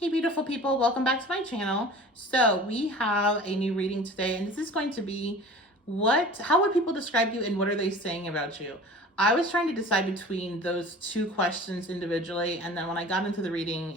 Hey beautiful people, welcome back to my channel. So we have a new reading today, and this is going to be how would people describe you and what are they saying about you? I was trying to decide between those two questions individually, and then when I got into the reading,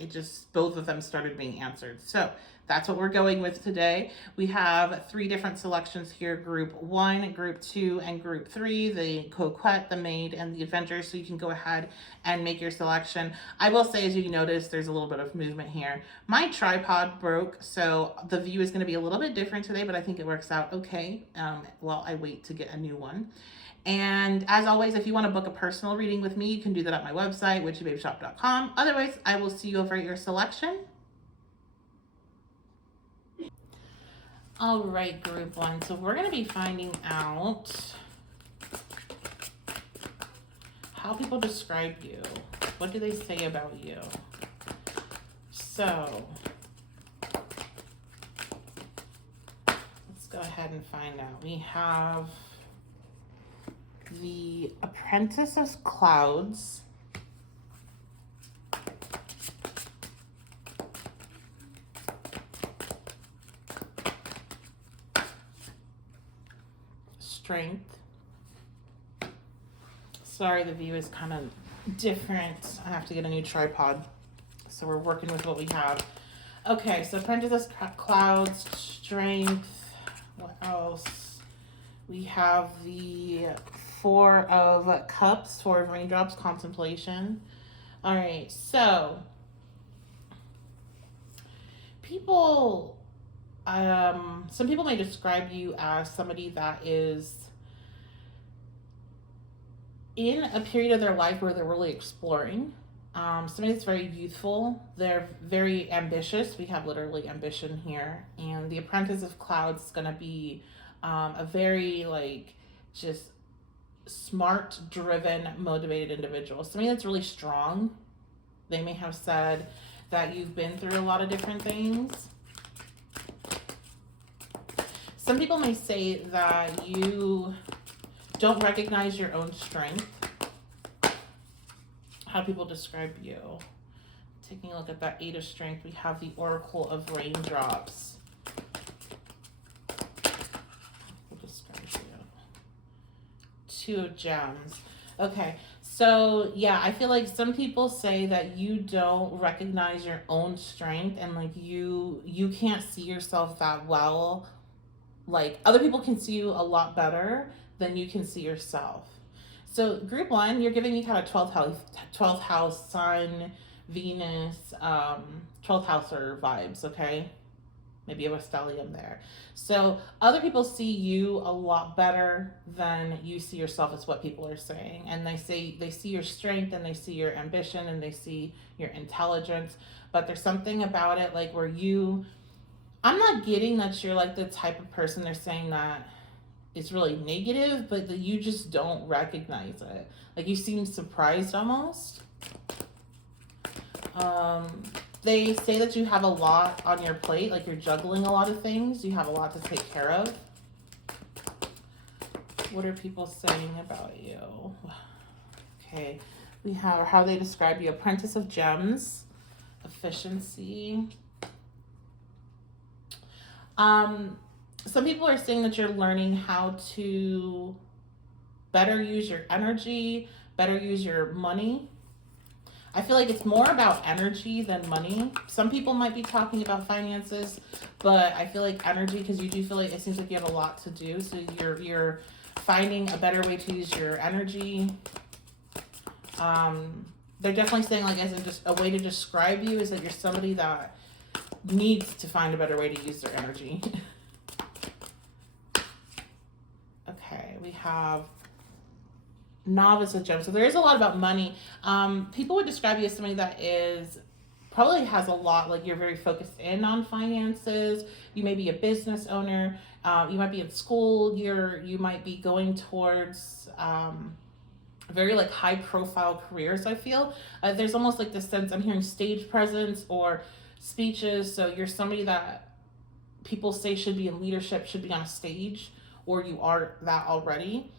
both of them started being answered. So that's what we're going with today. We have three different selections here: group 1, group 2, and group 3, the coquette, the maid, and the adventure. So you can go ahead and make your selection. I will say, as you notice, there's a little bit of movement here. My tripod broke, so the view is going to be a little bit different today, but I think it works out okay while I wait to get a new one. And as always, if you want to book a personal reading with me, you can do that at my website, witchybabeshop.com. Otherwise, I will see you over at your selection. All right, group 1. So we're going to be finding out how people describe you. What do they say about you? So let's go ahead and find out. We have the Apprentice of Clouds, Strength. Sorry, the view is kind of different. I have to get a new tripod, so we're working with what we have. Okay, so Apprentice of Clouds, Strength. What else? We have the Four of Cups, Four of Raindrops, Contemplation. All right, so people, some people may describe you as somebody that is in a period of their life where they're really exploring. Somebody that's very youthful. They're very ambitious. We have literally ambition here. And the Apprentice of Clouds is going to be a very just smart, driven, motivated individual. Somebody that's really strong. They may have said that you've been through a lot of different things. Some people may say that you don't recognize your own strength. How do people describe you? Taking a look at that Eight of Strength, we have the Oracle of Raindrops. People describe you. Two of Gems. Okay, so yeah, I feel like some people say that you don't recognize your own strength, and you can't see yourself that well. Like other people can see you a lot better than you can see yourself. So group 1, you're giving me kind of 12th house, Sun, Venus, 12th houser vibes, okay? Maybe a stellium there. So other people see you a lot better than you see yourself, is what people are saying. And they see your strength, and they see your ambition, and they see your intelligence. But there's something about it where I'm not getting that you're the type of person they're saying that it's really negative, but that you just don't recognize it. You seem surprised almost. They say that you have a lot on your plate, you're juggling a lot of things. You have a lot to take care of. What are people saying about you? Okay, we have how they describe you. Apprentice of Gems, efficiency. Some people are saying that you're learning how to better use your energy, better use your money. I feel like it's more about energy than money. Some people might be talking about finances, but I feel like energy, because you do feel like it seems like you have a lot to do. So you're finding a better way to use your energy. They're definitely saying as just a way to describe you is that you're somebody that needs to find a better way to use their energy. Okay, we have Novice of Gems. So there is a lot about money. People would describe you as somebody that probably has a lot, you're very focused in on finances. You may be a business owner. You might be in school. You might be going towards very high profile careers. I feel there's almost this sense, I'm hearing stage presence or speeches. So you're somebody that people say should be in leadership, should be on a stage, or you are that already.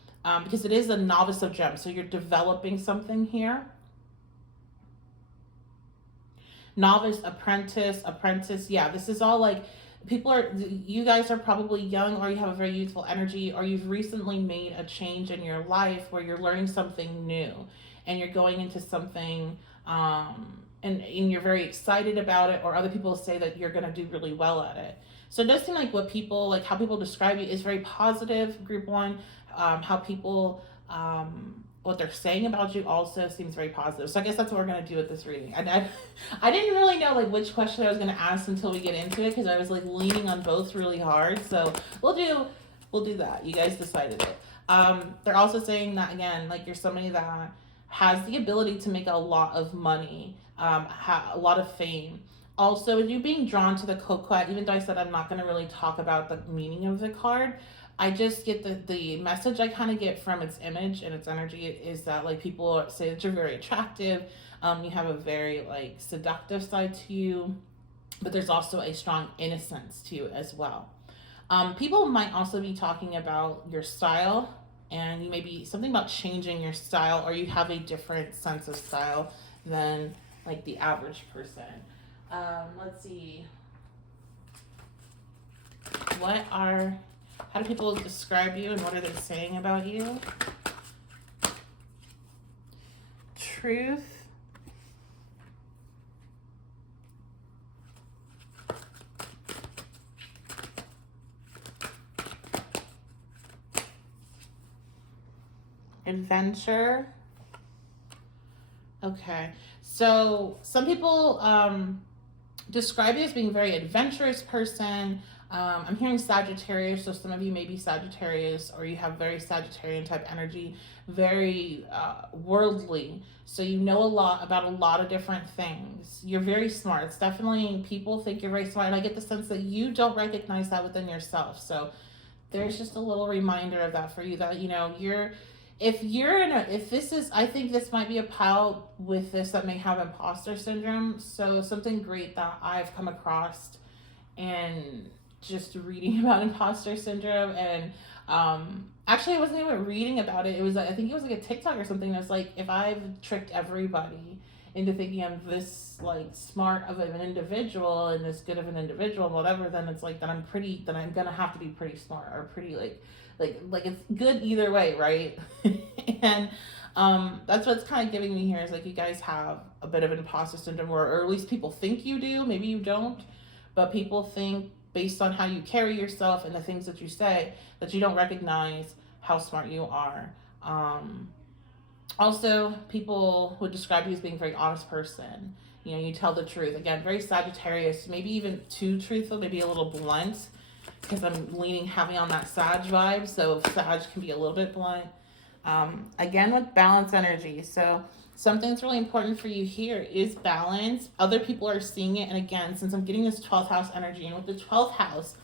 Because it is a Novice of Gems, so you're developing something here. Novice, apprentice. Yeah, this is all like you guys are probably young, or you have a very youthful energy, or you've recently made a change in your life where you're learning something new and you're going into something, and you're very excited about it, or other people say that you're going to do really well at it. So it does seem like how people describe you is very positive, group one. How people, what they're saying about you also seems very positive. So I guess that's what we're going to do with this reading. And I didn't really know like which question I was going to ask until we get into it, because I was like leaning on both really hard. So we'll do that. You guys decided it. They're also saying that, again, like you're somebody that has the ability to make a lot of money, a lot of fame. Also, you being drawn to the coquette, even though I said I'm not going to really talk about the meaning of the card, I just get the message I kind of get from its image and its energy is that like people say that you're very attractive. You have a very like seductive side to you, but there's also a strong innocence to you as well. People might also be talking about your style, and you may be something about changing your style, or you have a different sense of style than like the average person. Let's see. How do people describe you, and what are they saying about you? Truth. Adventure. Okay. So some people describe you as being a very adventurous person. I'm hearing Sagittarius, so some of you may be Sagittarius, or you have very Sagittarian type energy, very worldly. So you know a lot about a lot of different things. You're very smart. It's definitely, people think you're very smart, and I get the sense that you don't recognize that within yourself. So there's just a little reminder of that for you, that, you know, I think this might be a pile with this that may have imposter syndrome. So something great that I've come across and just reading about imposter syndrome, and actually I wasn't even reading about it. It was, I think it was like a TikTok or something. That's like, if I've tricked everybody into thinking I'm this like smart of an individual and this good of an individual, whatever, then it's like then I'm gonna have to be pretty smart, or pretty like it's good either way, right? And that's what's kind of giving me here, is like you guys have a bit of an imposter syndrome, or at least people think you do. Maybe you don't, but people think, based on how you carry yourself and the things that you say, that you don't recognize how smart you are. Also, people would describe you as being a very honest person. You know, you tell the truth. Again, very Sagittarius, maybe even too truthful, maybe a little blunt, because I'm leaning heavy on that Sag vibe, so Sag can be a little bit blunt. Again, with balance energy. So something that's really important for you here is balance. Other people are seeing it, and again, since I'm getting this 12th house energy, and with the 12th house,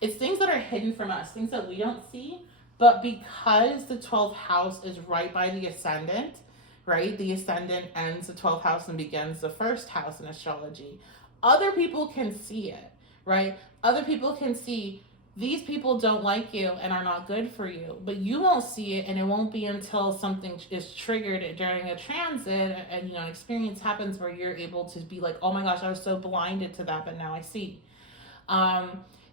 it's things that are hidden from us, things that we don't see, but because the 12th house is right by the ascendant, right? The ascendant ends the 12th house and begins the first house in astrology. Other people can see it, right? Other people can see these people don't like you and are not good for you, but you won't see it, and it won't be until something is triggered during a transit and you know, an experience happens where you're able to be like, oh my gosh, I was so blinded to that, but now I see.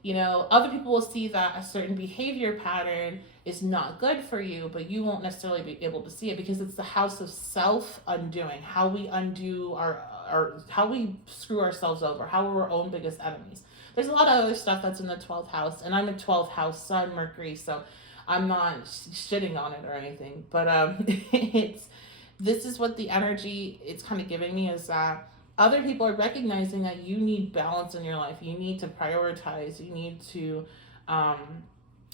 You know, other people will see that a certain behavior pattern is not good for you, but you won't necessarily be able to see it, because it's the house of self undoing, how we undo our how we screw ourselves over, how we're our own biggest enemies. There's a lot of other stuff that's in the 12th house, and I'm a 12th house Sun, Mercury, so I'm not shitting on it or anything. But this is what the energy it's kind of giving me, is that other people are recognizing that you need balance in your life. You need to prioritize. You need to, I'm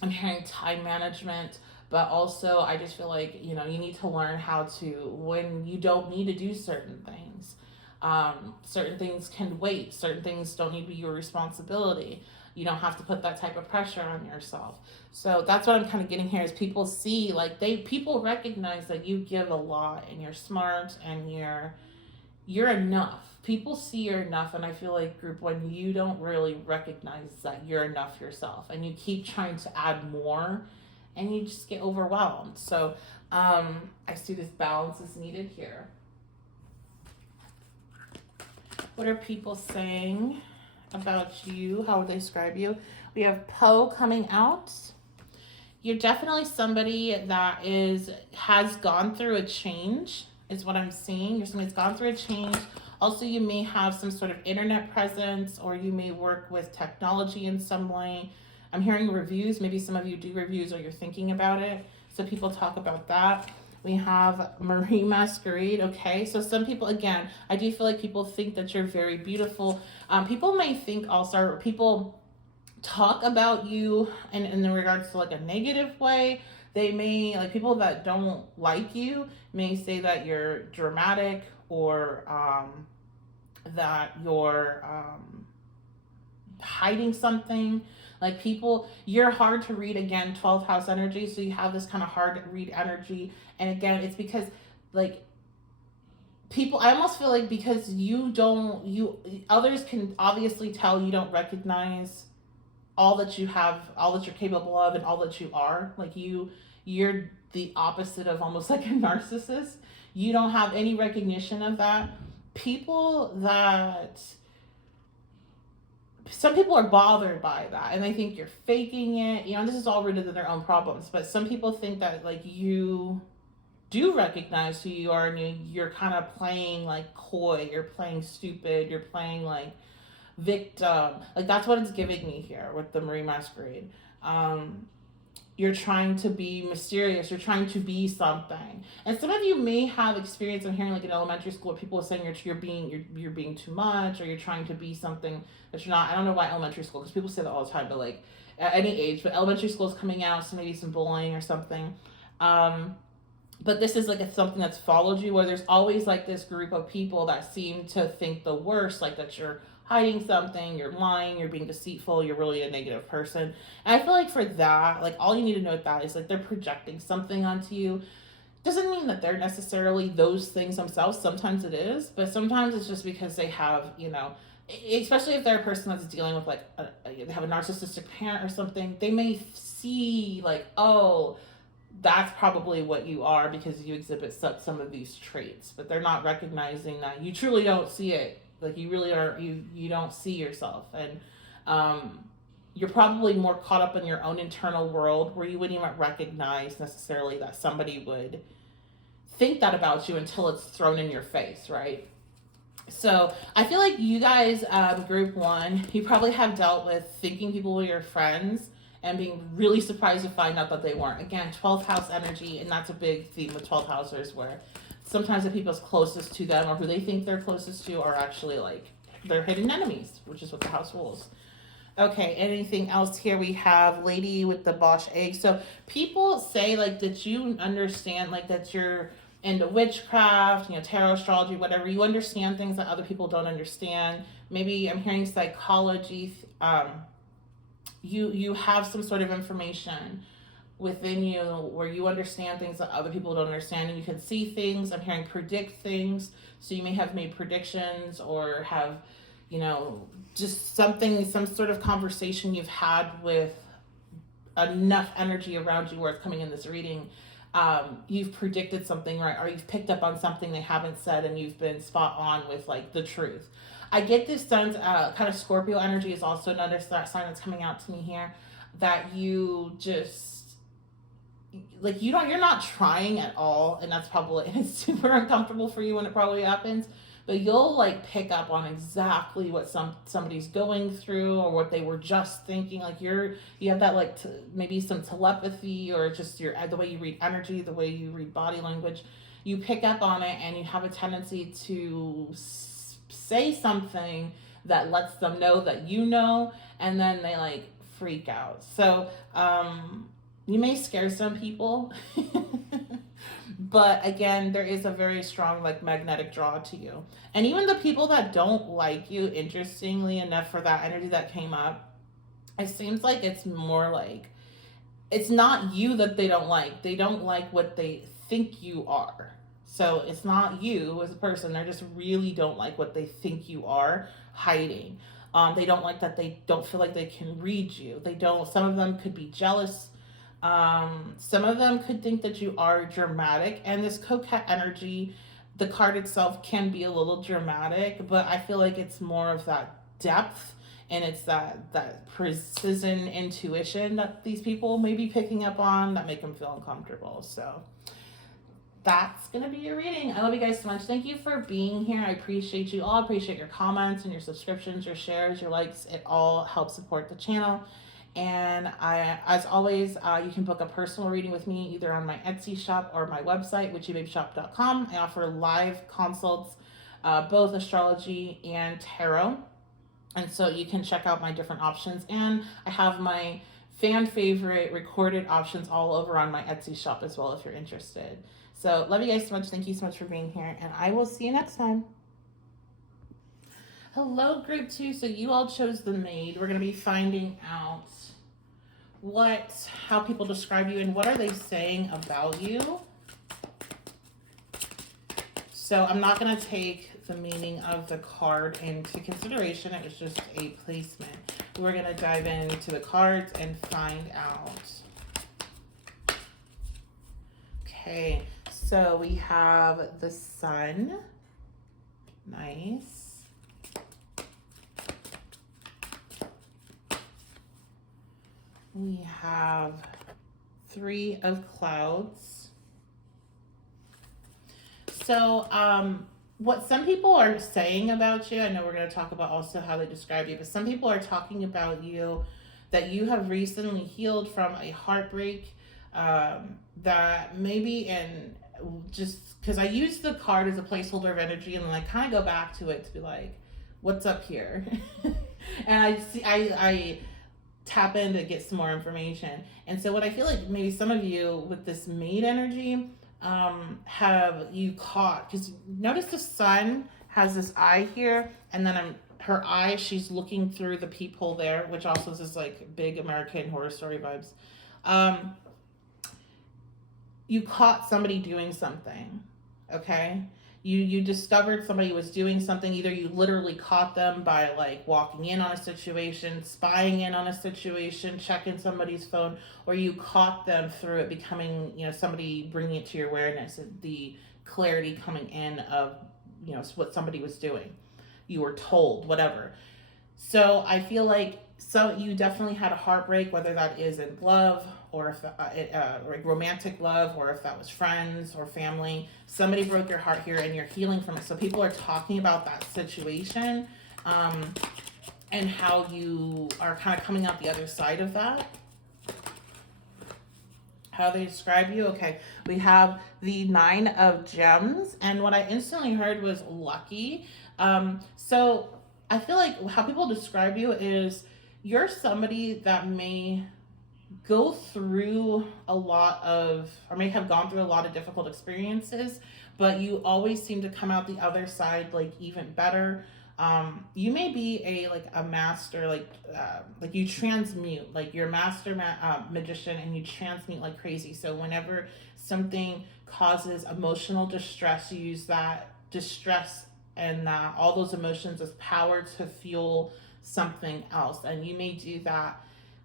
hearing time management, but also I just feel like, you know, you need to learn how to, when you don't need to do certain things. Certain things can wait. Certain things don't need to be your responsibility. You don't have to put that type of pressure on yourself. So that's what I'm kind of getting here, is people see, like, people recognize that you give a lot, and you're smart, and you're enough. People see you're enough, and I feel like, group one, you don't really recognize that you're enough yourself, and you keep trying to add more, and you just get overwhelmed. So I see this balance is needed here. What are people saying about you? How would they describe you? We have Poe coming out. You're definitely somebody that has gone through a change, is what I'm seeing. You're somebody that's gone through a change. Also, you may have some sort of internet presence, or you may work with technology in some way. I'm hearing reviews. Maybe some of you do reviews, or you're thinking about it. So people talk about that. We have Marie Masquerade. Okay, so some people, again, I do feel like people think that you're very beautiful. People may think also, people talk about you in regards to like a negative way. They may, like, people that don't like you may say that you're dramatic, or that you're hiding something. Like, people, you're hard to read. Again, 12th house energy, so you have this kind of hard to read energy. And again, it's because, like, people, I almost feel like because others can obviously tell you don't recognize all that you have, all that you're capable of, and all that you are. Like, you're the opposite of almost like a narcissist. You don't have any recognition of that. People that Some people are bothered by that, and they think you're faking it. This is all rooted in their own problems. But some people think that, like, you do recognize who you are, and you're kind of playing like coy, you're playing stupid, you're playing like victim. Like, that's what it's giving me here with the Marie Masquerade. You're trying to be mysterious, you're trying to be something. And some of you may have experience, I'm hearing, like, in elementary school, where people are saying you're being too much, or you're trying to be something that you're not. I don't know why elementary school, because people say that all the time, but like at any age. But elementary school is coming out, so maybe some bullying or something. But this is like something that's followed you, where there's always like this group of people that seem to think the worst, like that you're hiding something, you're lying, you're being deceitful, you're really a negative person. And I feel like for that, like, all you need to know with that is, like, they're projecting something onto you. Doesn't mean that they're necessarily those things themselves. Sometimes it is, but sometimes it's just because they have, especially if they're a person that's dealing with, like, they have a narcissistic parent or something, they may see, like, oh, that's probably what you are because you exhibit some of these traits, but they're not recognizing that you truly don't see it. Like, you really are, you don't see yourself. And you're probably more caught up in your own internal world, where you wouldn't even recognize necessarily that somebody would think that about you until it's thrown in your face, right? So I feel like you guys, group one, you probably have dealt with thinking people were your friends and being really surprised to find out that they weren't. Again, 12th house energy, and that's a big theme with 12th housers, where sometimes the people's closest to them, or who they think they're closest to, are actually like their hidden enemies, which is what the house rules. Okay, anything else here? We have lady with the Bosch egg. So people say, like, that you understand, like, that you're into witchcraft, tarot, astrology, whatever. You understand things that other people don't understand. Maybe I'm hearing psychology. You have some sort of information within you where you understand things that other people don't understand, and you can see things. I'm hearing predict things. So you may have made predictions, or have, just some sort of conversation you've had with enough energy around you where it's coming in this reading. You've predicted something, right? Or you've picked up on something they haven't said, and you've been spot on with, like, the truth. I get this sense, kind of Scorpio energy is also another sign that's coming out to me here, that you just, like, you're not trying at all, and that's probably, it's super uncomfortable for you when it probably happens, but you'll, like, pick up on exactly what somebody's going through, or what they were just thinking. Like, you have that, like, maybe some telepathy, or just the way you read energy, the way you read body language. You pick up on it, and you have a tendency to say something that lets them know that and then they, like, freak out. So you may scare some people. But again, there is a very strong, like, magnetic draw to you. And even the people that don't like you, interestingly enough, for that energy that came up, it seems like it's more like, it's not you that they don't like. They don't like what they think you are. So it's not you as a person. They just really don't like what they think you are hiding. They don't like that they don't feel like they can read you. Some of them could be jealous. Some of them could think that you are dramatic, and this coquette energy, the card itself can be a little dramatic, but I feel like it's more of that depth, and it's that precision intuition that these people may be picking up on that make them feel uncomfortable. So that's gonna be your reading. I love you guys so much. Thank you for being here. I appreciate you all. I appreciate your comments and your subscriptions, your shares, your likes. It all helps support the channel. And as always, you can book a personal reading with me either on my Etsy shop or my website, witchybabeshop.com. I offer live consults, both astrology and tarot. And so you can check out my different options. And I have my fan favorite recorded options all over on my Etsy shop as well if you're interested. So love you guys so much. Thank you so much for being here. And I will see you next time. Hello, group 2. So you all chose the maid. We're going to be finding out how people describe you and what are they saying about you. So I'm not going to take the meaning of the card into consideration. It was just a placement. We're going to dive into the cards and find out. Okay, so we have the Sun. Nice. We have 3 of Clouds. So, what some people are saying about you, I know we're going to talk about also how they describe you, but some people are talking about you that you have recently healed from a heartbreak, that maybe, and just because I use the card as a placeholder of energy, and then I kind of go back to it to be like, what's up here? And I tap in to get some more information. And so what I feel like maybe some of you with this maid energy have you caught, because notice the Sun has this eye here, and then her eye, she's looking through the peephole there, which also is this like big American Horror Story vibes. You caught somebody doing something, okay? You discovered somebody was doing something. Either you literally caught them by like walking in on a situation, spying in on a situation, checking somebody's phone, or you caught them through it becoming, somebody bringing it to your awareness, the clarity coming in of, what somebody was doing. You were told, whatever. So I feel like you definitely had a heartbreak, whether that is in love or if like romantic love, or if that was friends or family. Somebody broke your heart here and you're healing from it. So people are talking about that situation, and how you are kind of coming out the other side of that. How they describe you. Okay, we have the 9 of Gems, and what I instantly heard was lucky. So I feel like how people describe you is you're somebody that may go through a lot of, or may have gone through a lot of difficult experiences, but you always seem to come out the other side like even better. You may be a master, like you transmute, like you're a master magician, and you transmute like crazy. So whenever something causes emotional distress, you use that distress and all those emotions as power to fuel something else. And you may do that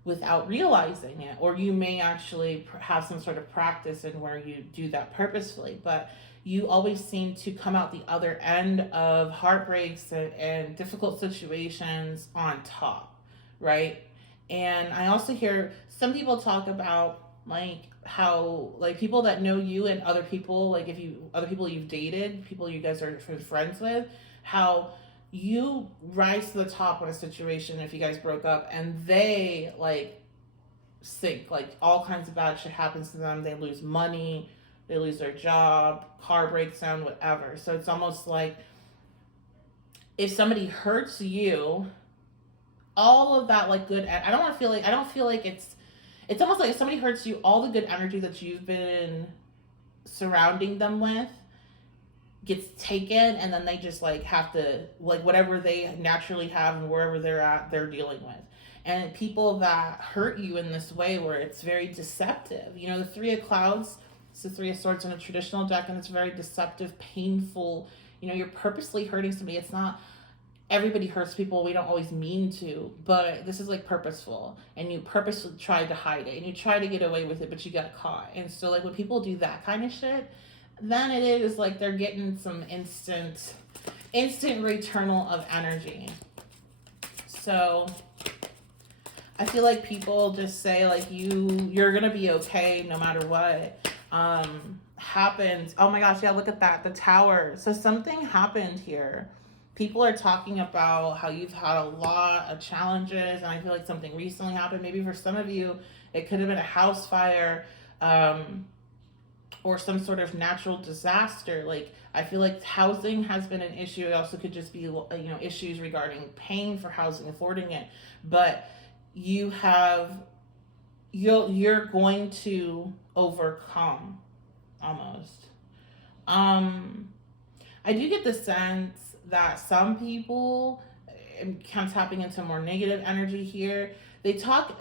without realizing it, or you may actually have some sort of practice in where you do that purposefully, but you always seem to come out the other end of heartbreaks and difficult situations on top, right? And I also hear some people talk about like how like people that know you and other people, like other people you've dated, people you guys are friends with, how you rise to the top in a situation if you guys broke up, and they like sink, like all kinds of bad shit happens to them. They lose money, they lose their job, car breaks down, whatever. So it's almost like if somebody hurts you, all of that like good, I don't feel like it's almost like if somebody hurts you, all the good energy that you've been surrounding them with gets taken, and then they just like have to like whatever they naturally have and wherever they're at, they're dealing with. And people that hurt you in this way where it's very deceptive, the 3 of Clouds, it's the 3 of Swords in a traditional deck, and it's very deceptive, painful. You're purposely hurting somebody. It's not, everybody hurts people, we don't always mean to, but this is like purposeful, and you purposely tried to hide it and you try to get away with it, but you got caught. And so like when people do that kind of shit, then it is like they're getting some instant returnal of energy. So I feel like people just say like you're gonna be okay no matter what happens. Oh my gosh, yeah, look at that, the tower. So something happened here. People are talking about how you've had a lot of challenges, and I feel like something recently happened. Maybe for some of you, it could have been a house fire, or some sort of natural disaster. Like I feel like housing has been an issue. It also could just be issues regarding paying for housing, affording it. But you have you're going to overcome almost. Um, I do get the sense that some people, I'm kind of tapping into more negative energy here. They talk.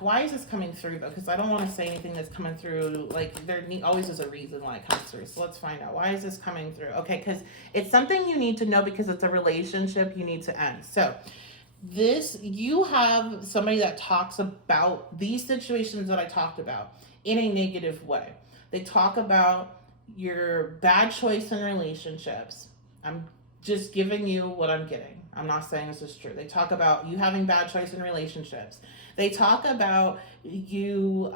Why is this coming through though? Because I don't want to say anything that's coming through. Like there always is a reason why it comes through. So let's find out why is this coming through. Okay, because it's something you need to know because it's a relationship you need to end. So this you have somebody that talks about these situations that I talked about in a negative way. They talk about your bad choice in relationships. I'm just giving you what I'm getting. I'm not saying this is true. They talk about you having bad choice in relationships. They talk about you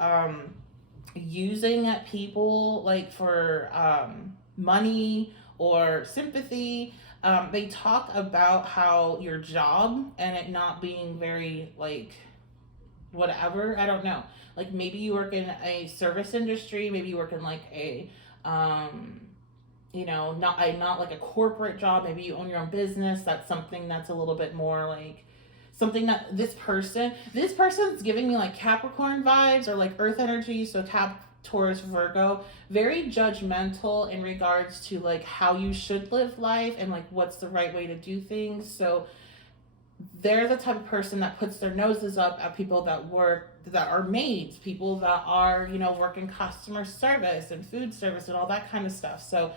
using people like for money or sympathy. They talk about how your job and it not being very like whatever. I don't know. Like maybe you work in a service industry. Maybe you work in like a not like a corporate job. Maybe you own your own business. That's something that's a little bit more like something that this person's giving me like Capricorn vibes or like earth energy. So Taurus, Virgo, very judgmental in regards to like how you should live life and like what's the right way to do things. So they're the type of person that puts their noses up at people that are maids, people that are working customer service and food service and all that kind of stuff. So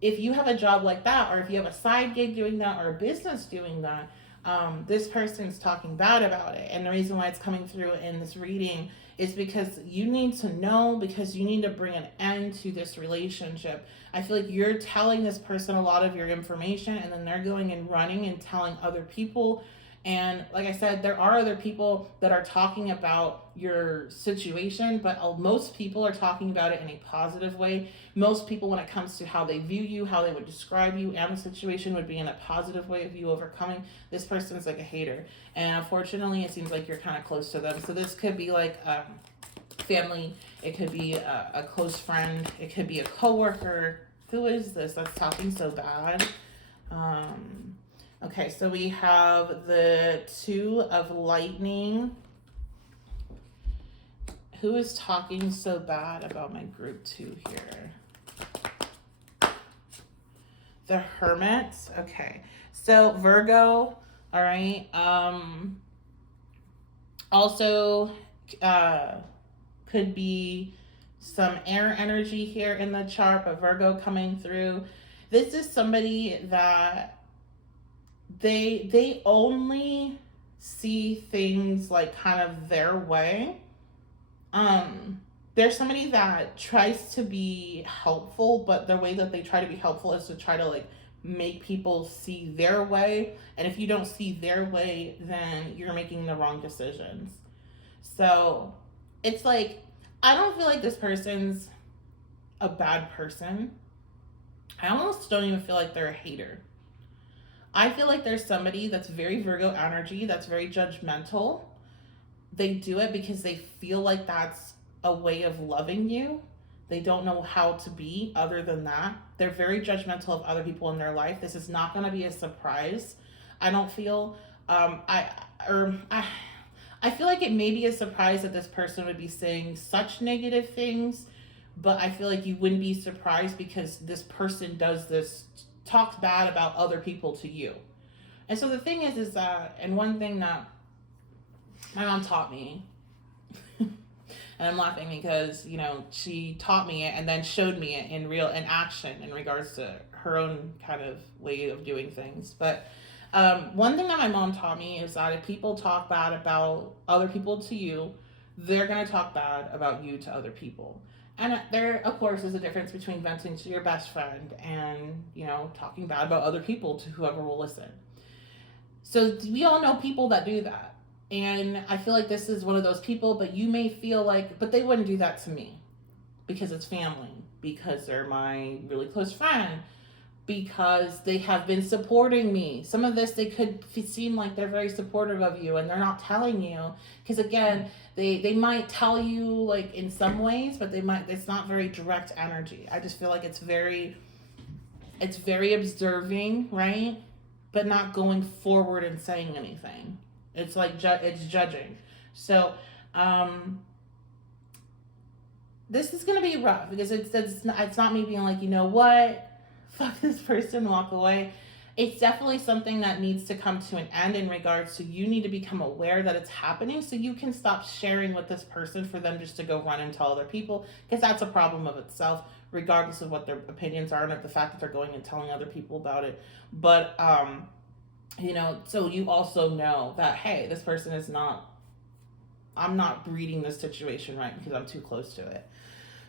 if you have a job like that, or if you have a side gig doing that, or a business doing that, this person's talking bad about it. And the reason why it's coming through in this reading is because you need to know, because you need to bring an end to this relationship. I feel like you're telling this person a lot of your information, and then they're going and running and telling other people. And like I said, there are other people that are talking about your situation, but most people are talking about it in a positive way. Most people, when it comes to how they view you, how they would describe you and the situation, would be in a positive way of you overcoming. This person's like a hater. And unfortunately, it seems like you're kind of close to them. So this could be like family. It could be a close friend. It could be a coworker. Who is this that's talking so bad? Okay, so we have the Two of Lightning. Who is talking so bad about my group 2 here? The Hermit. Okay, so Virgo. All right. Also, could be some air energy here in the chart, but Virgo coming through. This is somebody that they only see things like kind of their way. There's somebody that tries to be helpful, but the way that they try to be helpful is to try to like make people see their way. And if you don't see their way, then you're making the wrong decisions. So it's like, I don't feel like this person's a bad person. I almost don't even feel like they're a hater. I feel like there's somebody that's very Virgo energy, that's very judgmental. They do it because they feel like that's a way of loving you. They don't know how to be other than that. They're very judgmental of other people in their life. This is not going to be a surprise. I don't feel. I feel like it may be a surprise that this person would be saying such negative things, but I feel like you wouldn't be surprised because this person does this, talks bad about other people to you. And so the thing is that, and one thing that my mom taught me, and I'm laughing because, she taught me it and then showed me it in action in regards to her own kind of way of doing things. But one thing that my mom taught me is that if people talk bad about other people to you, they're going to talk bad about you to other people. And there, of course, is a difference between venting to your best friend and, talking bad about other people to whoever will listen. So we all know people that do that. And I feel like this is one of those people, but you may feel like, but they wouldn't do that to me because it's family, because they're my really close friend, because they have been supporting me. Some of this, they could seem like they're very supportive of you and they're not telling you. Because again, they might tell you like in some ways, but it's not very direct energy. I just feel like it's very observing, right? But not going forward and saying anything. It's like it's judging. So this is gonna be rough because it's not me being like, you know what, fuck this person, walk away. It's definitely something that needs to come to an end in regards to you need to become aware that it's happening so you can stop sharing with this person for them just to go run and tell other people, because that's a problem of itself, regardless of what their opinions are and the fact that they're going and telling other people about it. But so you also know that, hey, this person is not, I'm not reading this situation right because I'm too close to it.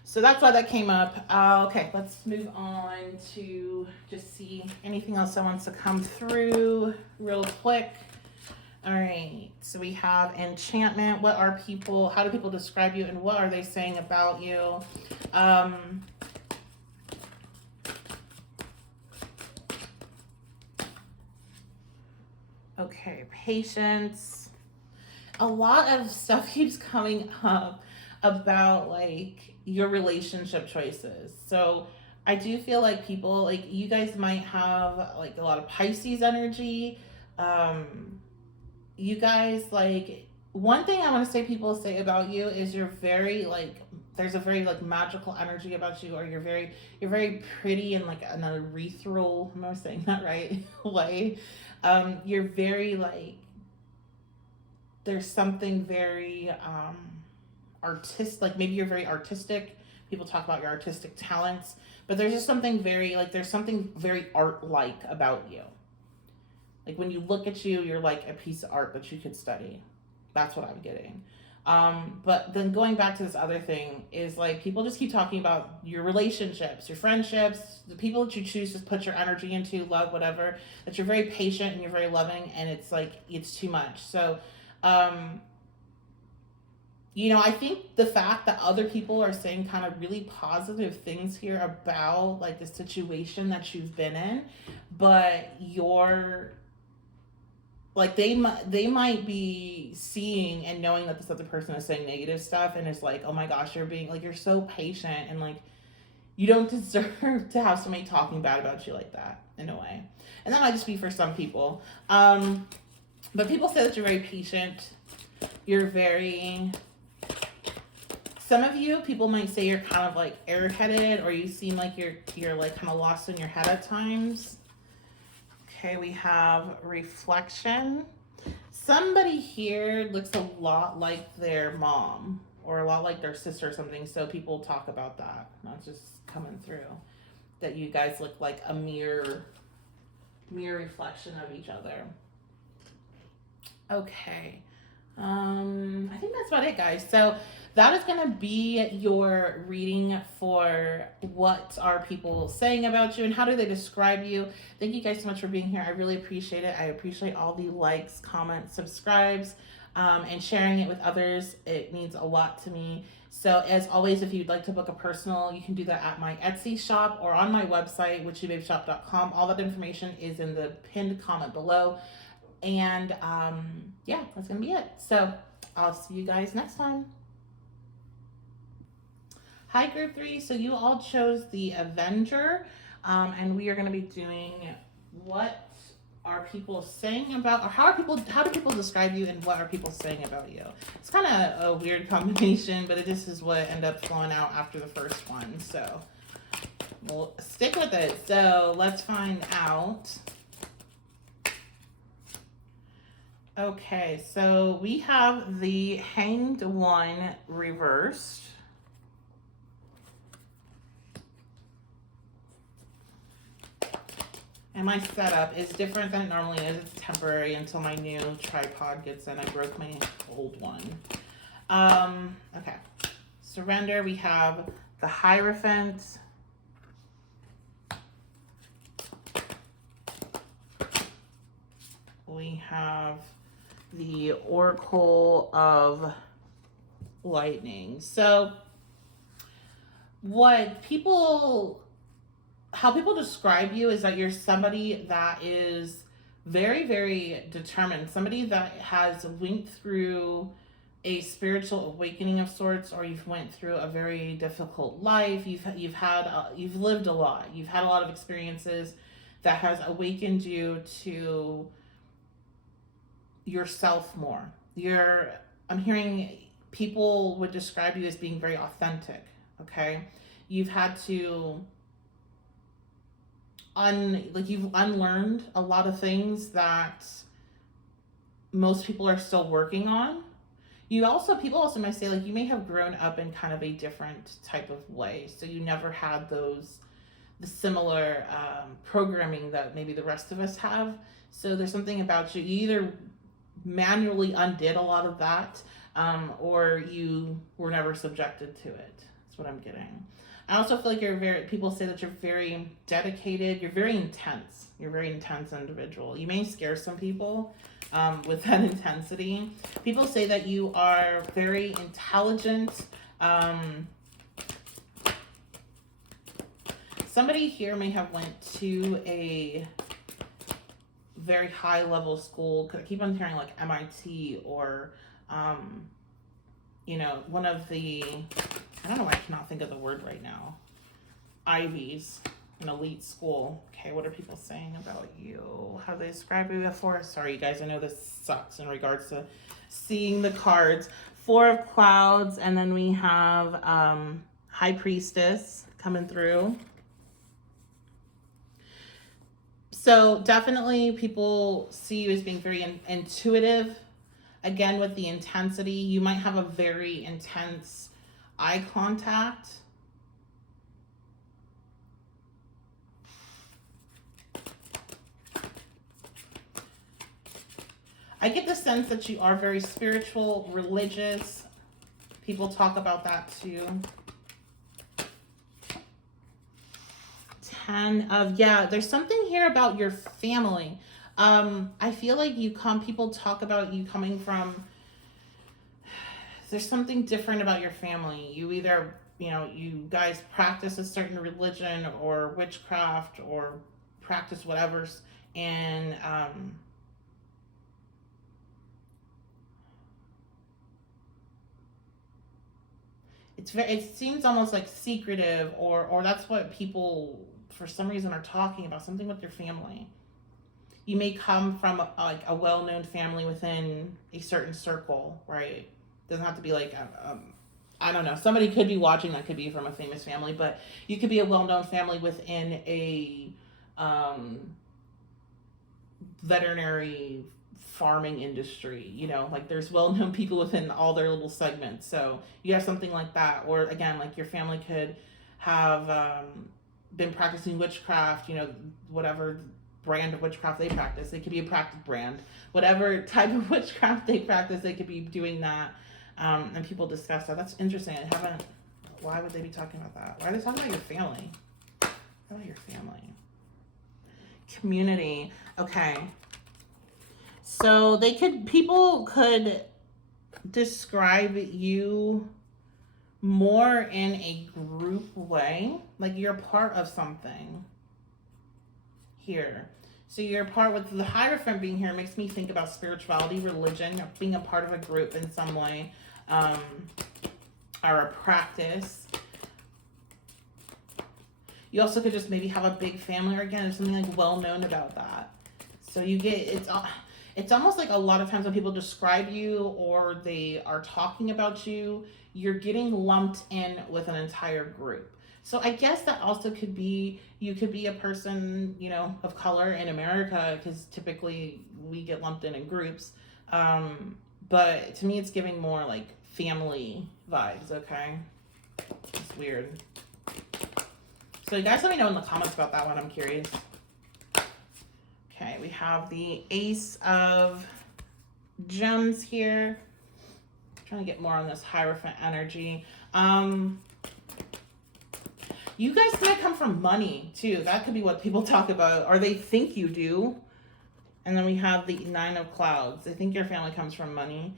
So that's why that came up. Okay, let's move on to just see anything else that wants to come through real quick. All right, so we have enchantment. How do people describe you and what are they saying about you? Okay, patience. A lot of stuff keeps coming up about like your relationship choices. So I do feel like people, like you guys might have like a lot of Pisces energy. You guys, like, one thing I want to say people say about you is you're very like, there's a very like magical energy about you, or you're very pretty in like an ethereal, am I saying that right, way. You're very like, there's something very artistic, like maybe you're very artistic. People talk about your artistic talents, but there's just something very like, there's something very art like about you. Like when you look at you, you're like a piece of art that you could study. That's what I'm getting. But then going back to this other thing is like, people just keep talking about your relationships, your friendships, the people that you choose to put your energy into, love, whatever, that you're very patient and you're very loving, and it's like, it's too much. So, I think the fact that other people are saying kind of really positive things here about like the situation that you've been in, but you're like, they might be seeing and knowing that this other person is saying negative stuff, and it's like, oh my gosh, you're being like, you're so patient, and like, you don't deserve to have somebody talking bad about you like that, in a way. And that might just be for some people. But people say that you're very patient. You're very, some of you, people might say you're kind of like airheaded, or you seem like you're like kind of lost in your head at times. Okay, we have reflection. Somebody here looks a lot like their mom or a lot like their sister or something. So people talk about that. Not just coming through. That you guys look like a mirror reflection of each other. Okay. I think that's about it, guys. So that is going to be your reading for what are people saying about you and how do they describe you. Thank you guys so much for being here. I really appreciate it. I appreciate all the likes, comments, subscribes, and sharing it with others. It means a lot to me. So as always, if you'd like to book a personal, you can do that at my Etsy shop or on my website, witchybabeshop.com. All that information is in the pinned comment below. And yeah, that's going to be it. So I'll see you guys next time. Hi, group 3. So you all chose the Avenger, and we are going to be doing what are people saying about, or how do people describe you, and what are people saying about you? It's kind of a weird combination, but this is what ended up flowing out after the first one. So we'll stick with it. So let's find out. Okay, so we have the Hanged One reversed. And my setup is different than it normally is. It's temporary until my new tripod gets in. I broke my old one. Okay. Surrender, we have the Hierophant. We have the Oracle of Lightning. So how people describe you is that you're somebody that is very, very determined, somebody that has went through a spiritual awakening of sorts, or you've went through a very difficult life. You've lived a lot. You've had a lot of experiences that has awakened you to yourself more. I'm hearing people would describe you as being very authentic. Okay, you've had to you've unlearned a lot of things that most people are still working on. People also might say, like, you may have grown up in kind of a different type of way, so you never had the similar programming that maybe the rest of us have. So there's something about you either manually undid a lot of that, or you were never subjected to it. That's what I'm getting. I also feel like people say that you're very dedicated. You're very intense. You're a very intense individual. You may scare some people with that intensity. People say that you are very intelligent. Somebody here may have went to a very high level school. I keep on hearing like MIT or, one of the, I don't know why I cannot think of the word right now. Ivies, an elite school. Okay, what are people saying about you? How they describe you before? Sorry, you guys, I know this sucks in regards to seeing the cards. Four of Clouds, and then we have High Priestess coming through. So definitely people see you as being very intuitive. Again, with the intensity, you might have a very intense eye contact. I get the sense that you are very spiritual, religious. People talk about that too. There's something here about your family. I feel like people talk about you coming from, there's something different about your family. You either, you guys practice a certain religion or witchcraft or practice whatever's, and it seems almost like secretive, or that's what people for some reason are talking about, something with your family. You may come from a well-known family within a certain circle, right? Doesn't have to be like I don't know. Somebody could be watching that could be from a famous family, but you could be a well-known family within a veterinary farming industry. Like there's well-known people within all their little segments. So you have something like that, or again, like your family could have been practicing witchcraft. Whatever brand of witchcraft they practice. It could be a practice brand. Whatever type of witchcraft they practice, they could be doing that. And people discuss that. That's interesting. Why would they be talking about that? Why are they talking about your family? About your family. Community. Okay. So people could describe you more in a group way. Like you're part of something here. So you're part with the Hierophant being here makes me think about spirituality, religion, being a part of a group in some way, or a practice. You also could just maybe have a big family, or again, there's something like well known about that. So it's almost like a lot of times when people describe you or they are talking about you, you're getting lumped in with an entire group. So I guess that also could be, you could be a person, of color in America, because typically we get lumped in groups. But to me, it's giving more like family vibes, okay? It's weird. So you guys let me know in the comments about that one. I'm curious. Okay, we have the Ace of Gems here. I'm trying to get more on this Hierophant energy. You guys might come from money too. That could be what people talk about, or they think you do. And then we have the Nine of Clouds. I think your family comes from money.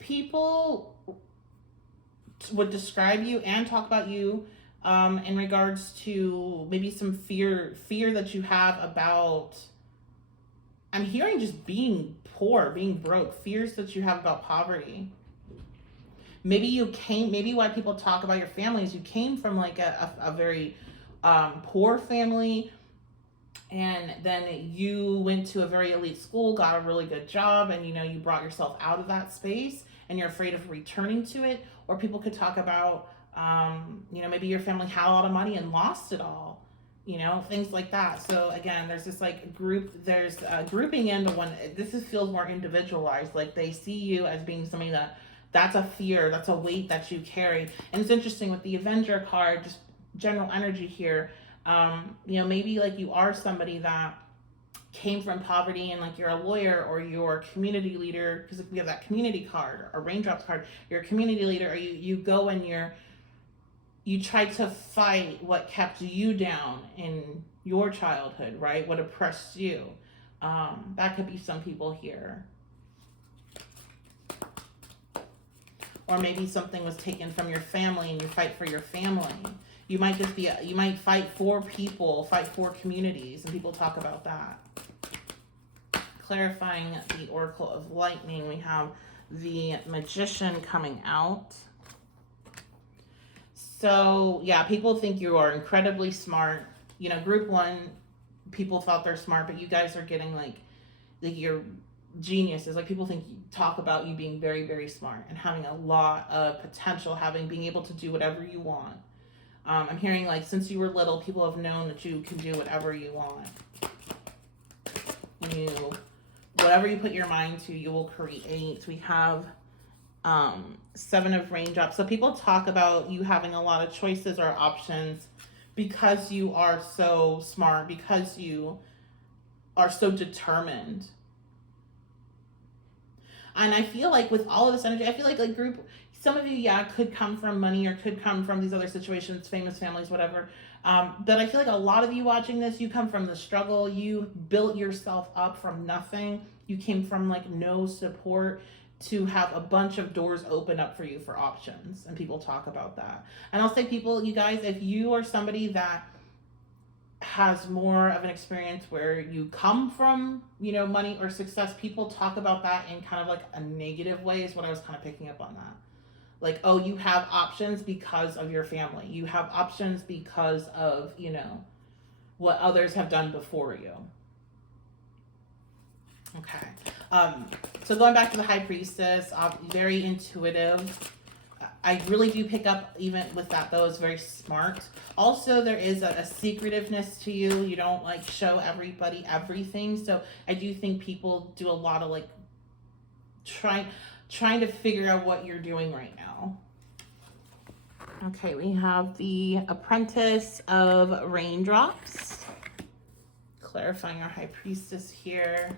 People would describe you and talk about you in regards to maybe some fear that you have about, I'm hearing just being poor, being broke, fears that you have about poverty. Maybe why people talk about your family is you came from like a very poor family, and then you went to a very elite school, got a really good job, and you brought yourself out of that space and you're afraid of returning to it. Or people could talk about maybe your family had a lot of money and lost it all, things like that. So again, there's this like there's grouping into one. Feels more individualized, like they see you as being somebody that's a fear, that's a weight that you carry. And it's interesting with the Avenger card, just general energy here. Maybe like you are somebody that came from poverty and like you're a lawyer or you're a community leader, because we have that community card or raindrops card. You're a community leader, or you go and you try to fight what kept you down in your childhood, right? What oppressed you. That could be some people here. Or maybe something was taken from your family and you fight for your family. You might you might fight for people, fight for communities, and people talk about that. Clarifying the Oracle of Lightning, we have the Magician coming out. So yeah, people think you are incredibly smart. Group one, people thought they're smart, but you guys are getting like you're geniuses. Like people talk about you being very, very smart and having a lot of potential, being able to do whatever you want. I'm hearing like since you were little, people have known that you can do whatever you want. Whatever you put your mind to, you will create. We have Seven of Raindrops. So people talk about you having a lot of choices or options because you are so smart, because you are so determined. And I feel like with all of this energy, I feel like group, some of you, could come from money or could come from these other situations, famous families, whatever. But I feel like a lot of you watching this, you come from the struggle. You built yourself up from nothing. You came from like no support to have a bunch of doors open up for you for options. And people talk about that. And I'll say you guys, if you are somebody that has more of an experience where you come from, money or success, people talk about that in kind of like a negative way is what I was kind of picking up on that. Like, oh, you have options because of your family. You have options because of, what others have done before you. Okay. So going back to the High Priestess, very intuitive. I really do pick up, even with that though, is very smart. Also, there is a secretiveness to you. You don't like show everybody everything. So I do think people do a lot of like trying to figure out what you're doing right now. Okay, we have the Apprentice of Raindrops. Clarifying our High Priestess here.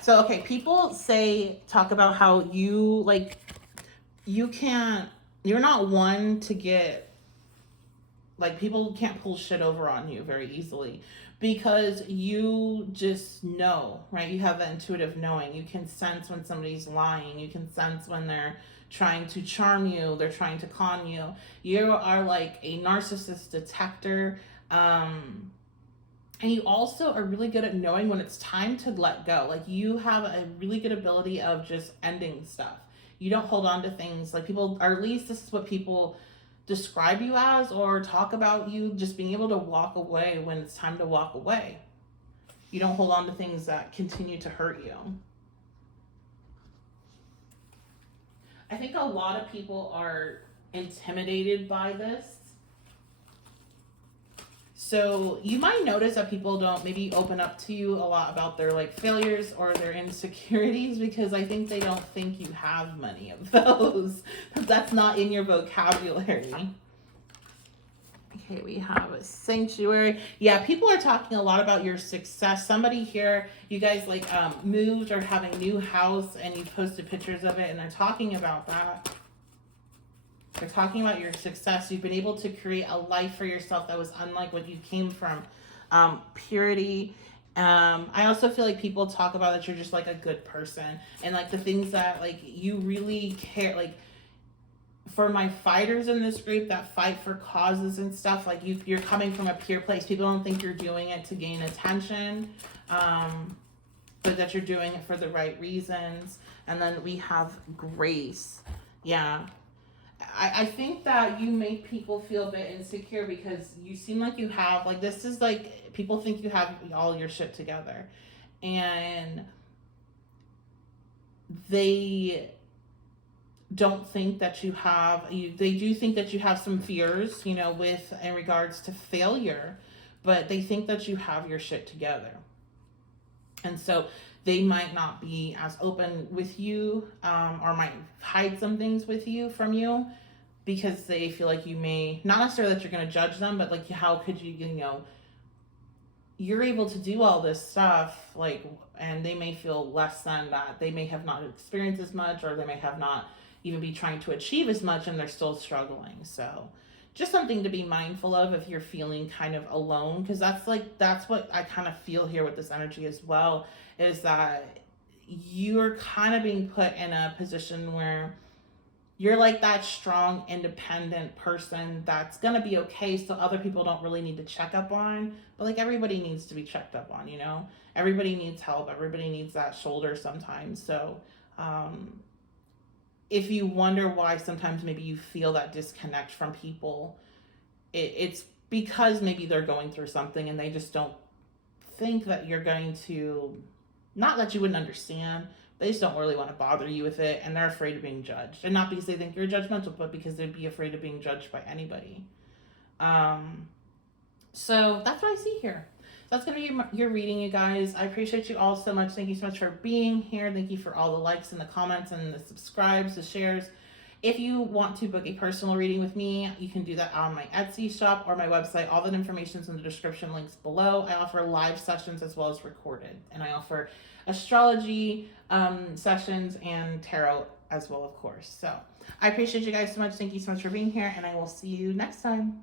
So okay, people talk about how you're not one to get, like, people can't pull shit over on you very easily because you just know, right? You have that intuitive knowing. You can sense when somebody's lying. You can sense when they're trying to charm you, they're trying to con you. You are like a narcissist detector. And you also are really good at knowing when it's time to let go. Like, you have a really good ability of just ending stuff. You don't hold on to things. Like, people, or at least this is what people describe you as or talk about you, just being able to walk away when it's time to walk away. You don't hold on to things that continue to hurt you. I think a lot of people are intimidated by this. So you might notice that people don't maybe open up to you a lot about their like failures or their insecurities, because I think they don't think you have many of those. That's not in your vocabulary. Okay, we have a sanctuary. Yeah, people are talking a lot about your success. Somebody here, you guys like moved or have a new house and you posted pictures of it and they're talking about that. They're talking about your success. You've been able to create a life for yourself that was unlike what you came from. Purity. I also feel like people talk about that you're just like a good person and like the things that like you really care like for my fighters in this group that fight for causes and stuff, like you're coming from a pure place. People don't think you're doing it to gain attention, but that you're doing it for the right reasons. And then we have grace. Yeah. I think that you make people feel a bit insecure because you seem like you have, like, this is like, people think you have all your shit together. And they don't think that you have they do think that you have some fears, you know, with in regards to failure, but they think that you have your shit together. And so they might not be as open with you, or might hide some things with you from you because they feel like you may not necessarily that you're going to judge them, but like how could you, you know, you're able to do all this stuff, like, and they may feel less than that. They may have not experienced as much, or they may have not even be trying to achieve as much and they're still struggling. So just something to be mindful of if you're feeling kind of alone, because that's what I kind of feel here with this energy as well, is that you're kind of being put in a position where you're like that strong, independent person that's going to be okay, so other people don't really need to check up on. But like everybody needs to be checked up on, you know? Everybody needs help. Everybody needs that shoulder sometimes. So if you wonder why sometimes maybe you feel that disconnect from people, it's because maybe they're going through something and they just don't think that you're going to, not that you wouldn't understand, they just don't really want to bother you with it, and they're afraid of being judged. And not because they think you're judgmental, but because they'd be afraid of being judged by anybody. So that's what I see here. That's going to be your reading, you guys. I appreciate you all so much. Thank you so much for being here. Thank you for all the likes and the comments and the subscribes, the shares. If you want to book a personal reading with me, you can do that on my Etsy shop or my website. All that information is in the description links below. I offer live sessions as well as recorded. And I offer astrology sessions and tarot as well, of course. So I appreciate you guys so much. Thank you so much for being here, and I will see you next time.